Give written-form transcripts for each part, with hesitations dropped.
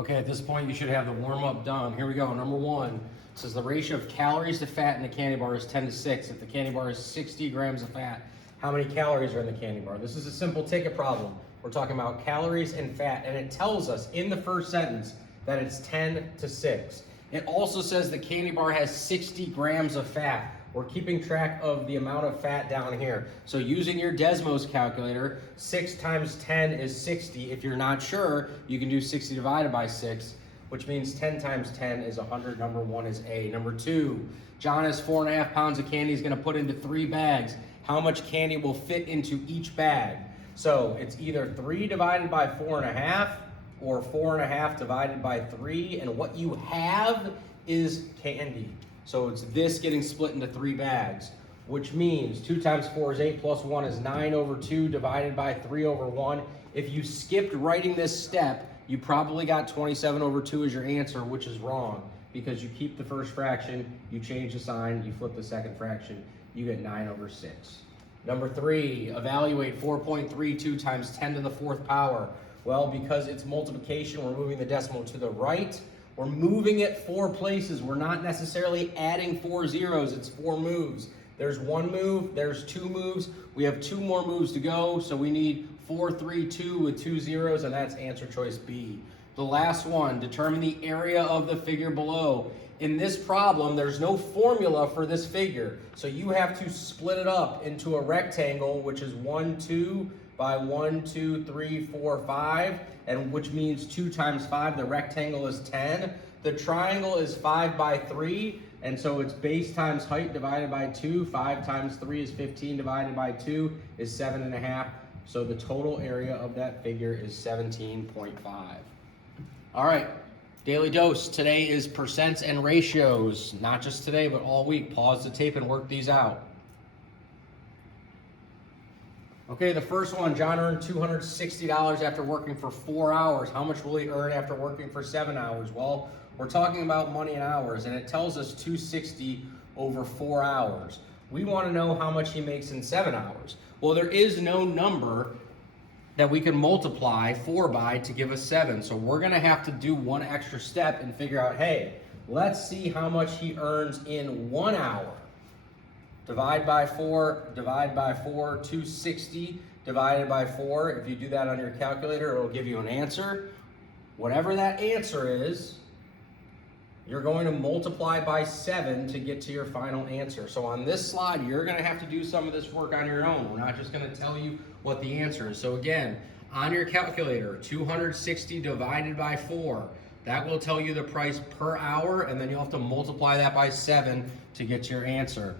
Okay, at this point you should have the warm-up done. Here we go. Number one, it says the ratio of calories to fat in the candy bar is 10:6. If the candy bar is 60 grams of fat, how many calories are in the candy bar? This is a simple ticket problem. We're talking about calories and fat, and it tells us in the first sentence that it's 10:6. It also says the candy bar has 60 grams of fat. We're keeping track of the amount of fat down here. So using your Desmos calculator, 6 times 10 is 60. If you're not sure, you can do 60 divided by 6, which means 10 times 10 is 100. Number one is A. Number two, John has 4.5 pounds of candy he's gonna put into 3 bags. How much candy will fit into each bag? So it's either 3 divided by 4.5 or 4.5 divided by 3, and what you have is candy. So it's this getting split into 3 bags, which means 2 times 4 is 8 plus 1 is 9 over 2 divided by 3 over 1. If you skipped writing this step, you probably got 27 over 2 as your answer, which is wrong because you keep the first fraction, you change the sign, you flip the second fraction, you get 9 over 6. Number 3, evaluate 4.32 times 10 to the 4th power. Well, because it's multiplication, we're moving the decimal to the right. We're moving it 4 places. We're not necessarily adding 4 zeros. It's 4 moves. There's 1 move, there's 2 moves. We have 2 more moves to go, so we need 4, 3, 2 with 2 zeros, and that's answer choice B. The last one, determine the area of the figure below. In this problem, there's no formula for this figure, so you have to split it up into a rectangle, which is 1, 2 by 1, 2, 3, 4, 5, and which means 2 times 5, the rectangle is 10. The triangle is 5 by 3, and so it's base times height divided by 2. 5 times 3 is 15 divided by 2 is 7.5. So the total area of that figure is 17.5. All right, daily dose. Today is percents and ratios. Not just today, but all week. Pause the tape and work these out. Okay, the first one, John earned $260 after working for 4 hours. How much will he earn after working for 7 hours? Well, we're talking about money in hours, and it tells us 260 over 4 hours. We want to know how much he makes in 7 hours. Well, there is no number that we can multiply 4 by to give us 7. So we're going to have to do one extra step and figure out, hey, let's see how much he earns in 1 hour. Divide by 4, 260 divided by 4. If you do that on your calculator, it'll give you an answer. Whatever that answer is, you're going to multiply by 7 to get to your final answer. So on this slide, you're going to have to do some of this work on your own. We're not just going to tell you what the answer is. So again, on your calculator, 260 divided by 4. That will tell you the price per hour, and then you'll have to multiply that by 7 to get your answer.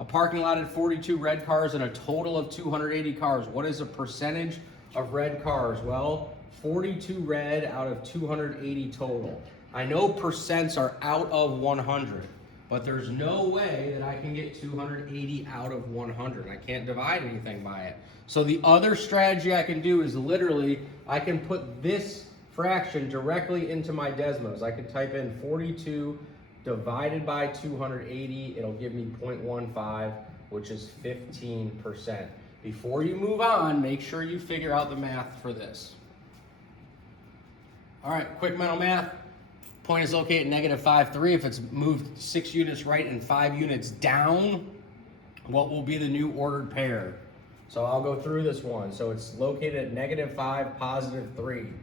A parking lot had 42 red cars and a total of 280 cars. What is the percentage of red cars? Well, 42 red out of 280 total. I know percents are out of 100, but there's no way that I can get 280 out of 100. I can't divide anything by it. So the other strategy I can do is literally, I can put this fraction directly into my Desmos. I could type in 42 divided by 280, it'll give me 0.15, which is 15%. Before you move on, make sure you figure out the math for this. All right, quick mental math. Point is located at -5,3. If it's moved 6 units right and 5 units down, what will be the new ordered pair? So I'll go through this one. So it's located at -5, +3.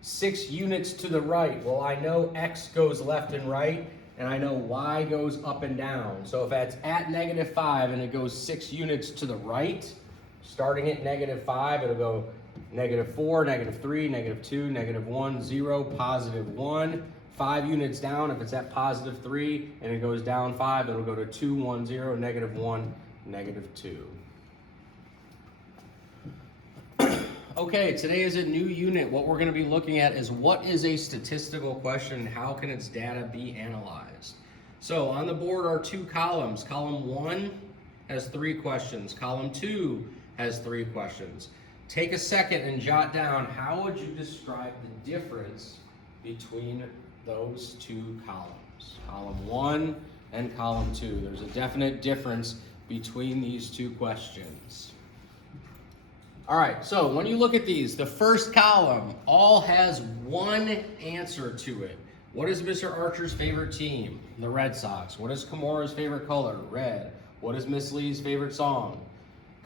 6 units to the right. Well, I know X goes left and right, and I know Y goes up and down. So if that's at -5 and it goes 6 units to the right, starting at -5, it'll go -4, -3, -2, -1, 0, +1. 5 units down, if it's at +3 and it goes down 5, it'll go to 2, 1, 0, -1, -2. Okay, today is a new unit. What we're going to be looking at is what is a statistical question and how can its data be analyzed. So on the board are 2 columns. Column 1 has 3 questions. Column 2 has 3 questions. Take a second and jot down, how would you describe the difference between those 2 columns? Column 1 and column 2. There's a definite difference between these 2 questions. All right, so when you look at these, the first column all has one answer to it. What is Mr. Archer's favorite team? The Red Sox. What is Kimura's favorite color? Red. What is Miss Lee's favorite song?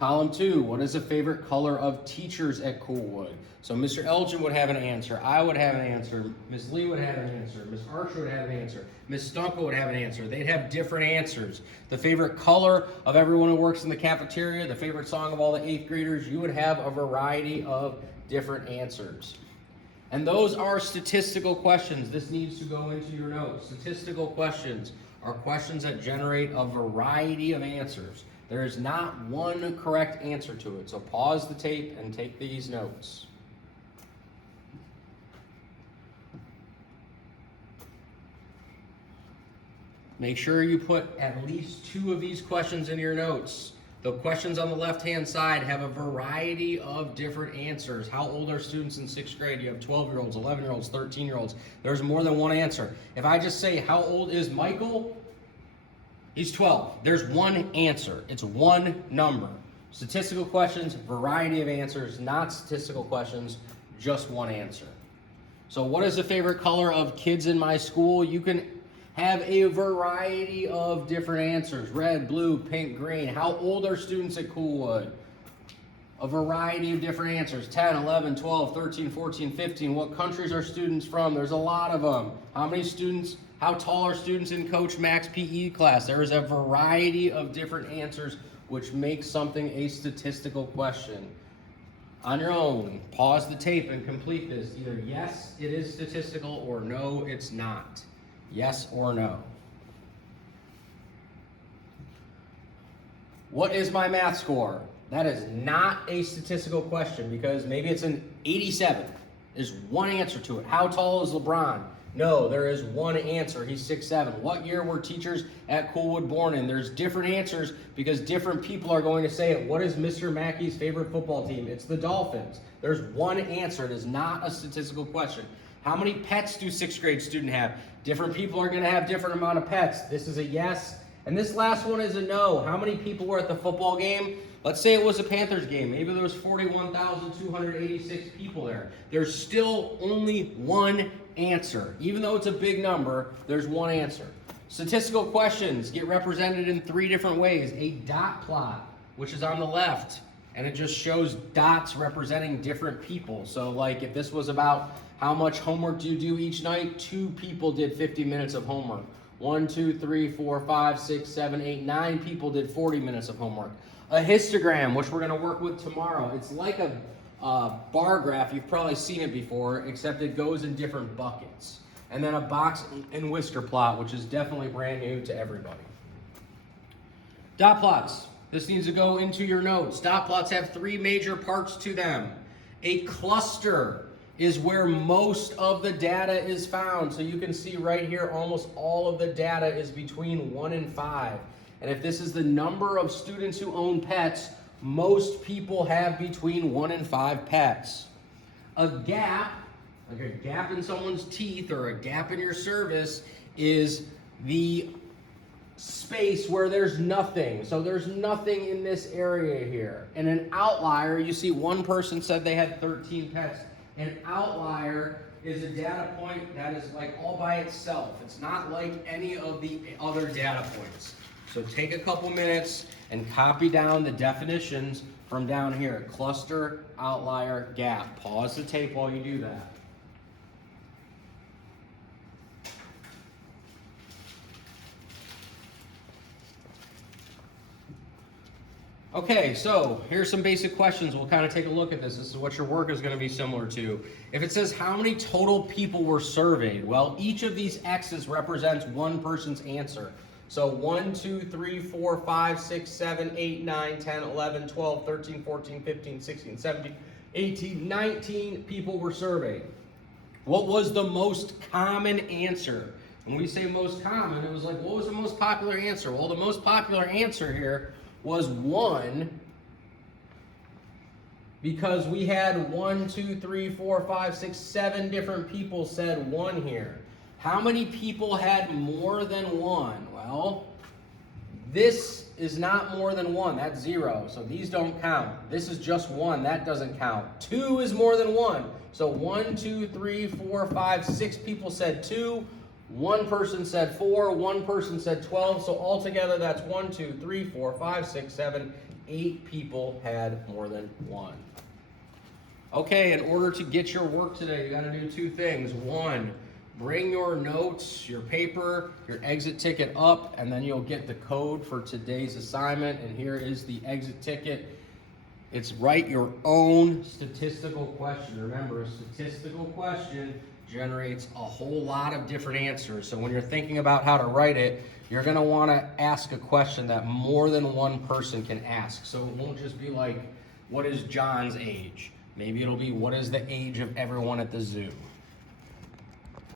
Column 2, what is the favorite color of teachers at Coolwood? So Mr. Elgin would have an answer, I would have an answer, Miss Lee would have an answer, Miss Archer would have an answer, Miss Stunko would have an answer. They'd have different answers. The favorite color of everyone who works in the cafeteria, the favorite song of all the 8th graders, you would have a variety of different answers. And those are statistical questions. This needs to go into your notes. Statistical questions are questions that generate a variety of answers. There is not one correct answer to it. So pause the tape and take these notes. Make sure you put at least 2 of these questions in your notes. The questions on the left-hand side have a variety of different answers. How old are students in 6th grade? You have 12-year-olds, 11-year-olds, 13-year-olds. There's more than one answer. If I just say, how old is Michael? He's 12. There's one answer. It's one number. Statistical questions, variety of answers, not statistical questions, just one answer. So what is the favorite color of kids in my school? You can have a variety of different answers. Red, blue, pink, green. How old are students at Coolwood? A variety of different answers. 10, 11, 12, 13, 14, 15. What countries are students from? There's a lot of them. How many students? How tall are students in Coach Mac's PE class? There is a variety of different answers which makes something a statistical question. On your own, pause the tape and complete this. Either yes, it is statistical, or no, it's not. Yes or no. What is my math score? That is not a statistical question because maybe it's an 87. There's one answer to it. How tall is LeBron? No, there is one answer. He's 6'7". What year were teachers at Coolwood born in? There's different answers because different people are going to say it. What is Mr. Mackey's favorite football team? It's the Dolphins. There's one answer. It is not a statistical question. How many pets do 6th grade students have? Different people are going to have different amount of pets. This is a yes. And this last one is a no. How many people were at the football game? Let's say it was a Panthers game. Maybe there was 41,286 people there. There's still only one answer. Even though it's a big number, there's one answer. Statistical questions get represented in 3 different ways. A dot plot, which is on the left, and it just shows dots representing different people. So like if this was about how much homework do you do each night, 2 people did 50 minutes of homework. 1, 2, 3, 4, 5, 6, 7, 8, 9 people did 40 minutes of homework. A histogram, which we're going to work with tomorrow. It's like a bar graph. You've probably seen it before, except it goes in different buckets. And then a box and whisker plot, which is definitely brand new to everybody. Dot plots. This needs to go into your notes. Dot plots have 3 major parts to them. A cluster is where most of the data is found. So you can see right here, almost all of the data is between 1 and 5. And if this is the number of students who own pets, most people have between 1 and 5 pets. A gap, like a gap in someone's teeth or a gap in your service, is the space where there's nothing. So there's nothing in this area here. And an outlier, you see one person said they had 13 pets. An outlier is a data point that is like all by itself. It's not like any of the other data points. So take a couple minutes and copy down the definitions from down here. Cluster, outlier, gap. Pause the tape while you do that. Okay, so here's some basic questions. We'll kind of take a look at this. This is what your work is going to be similar to. If it says how many total people were surveyed, well, each of these X's represents one person's answer. So 1, 2, 3, 4, 5, 6, 7, 8, 9, 10, 11, 12, 13, 14, 15, 16, 17, 18, 19 people were surveyed. What was the most common answer? When we say most common, it was like, what was the most popular answer? Well, the most popular answer here was 1, because we had 1, 2, 3, 4, 5, 6, 7 different people said 1 here. How many people had more than 1? Well, this is not more than 1, that's 0, so these don't count. This is just 1, that doesn't count. 2 is more than 1, so 1, 2, 3, 4, 5, 6 people said 2, 1 person said 4, 1 person said 12, so altogether that's 1, 2, 3, 4, 5, 6, 7, 8 people had more than 1. Okay, in order to get your work today, you gotta do 2 things. 1, bring your notes, your paper, your exit ticket up, and then you'll get the code for today's assignment. And here is the exit ticket. It's write your own statistical question. Remember, a statistical question generates a whole lot of different answers. So when you're thinking about how to write it, you're gonna wanna ask a question that more than one person can ask. So it won't just be like, what is John's age? Maybe it'll be, what is the age of everyone at the zoo?